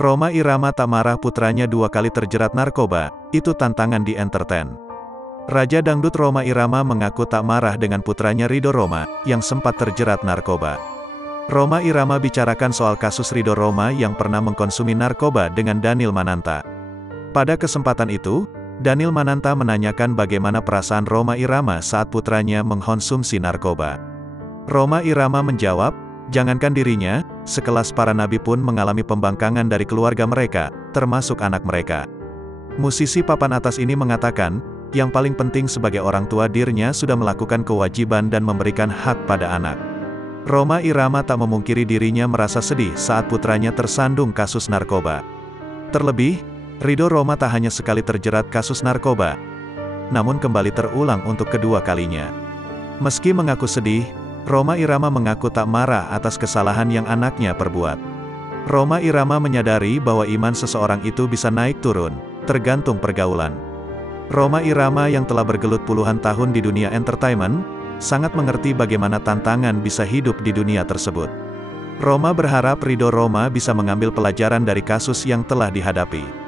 Rhoma Irama tak marah putranya 2 kali terjerat narkoba, itu tantangan di entertain. Raja Dangdut Rhoma Irama mengaku tak marah dengan putranya Ridho Rhoma, yang sempat terjerat narkoba. Rhoma Irama bicarakan soal kasus Ridho Rhoma yang pernah mengkonsumi narkoba dengan Daniel Mananta. Pada kesempatan itu, Daniel Mananta menanyakan bagaimana perasaan Rhoma Irama saat putranya mengkonsumsi narkoba. Rhoma Irama menjawab, jangankan dirinya, sekelas para nabi pun mengalami pembangkangan dari keluarga mereka, termasuk anak mereka. Musisi papan atas ini mengatakan, yang paling penting sebagai orang tua dirinya sudah melakukan kewajiban dan memberikan hak pada anak. Rhoma Irama tak memungkiri dirinya merasa sedih saat putranya tersandung kasus narkoba. Terlebih, Ridho Rhoma tak hanya sekali terjerat kasus narkoba, namun kembali terulang untuk kedua kalinya. Meski mengaku sedih, Rhoma Irama mengaku tak marah atas kesalahan yang anaknya perbuat. Rhoma Irama menyadari bahwa iman seseorang itu bisa naik turun, tergantung pergaulan. Rhoma Irama yang telah bergelut puluhan tahun di dunia entertainment, sangat mengerti bagaimana tantangan bisa hidup di dunia tersebut. Rhoma berharap Ridho Rhoma bisa mengambil pelajaran dari kasus yang telah dihadapi.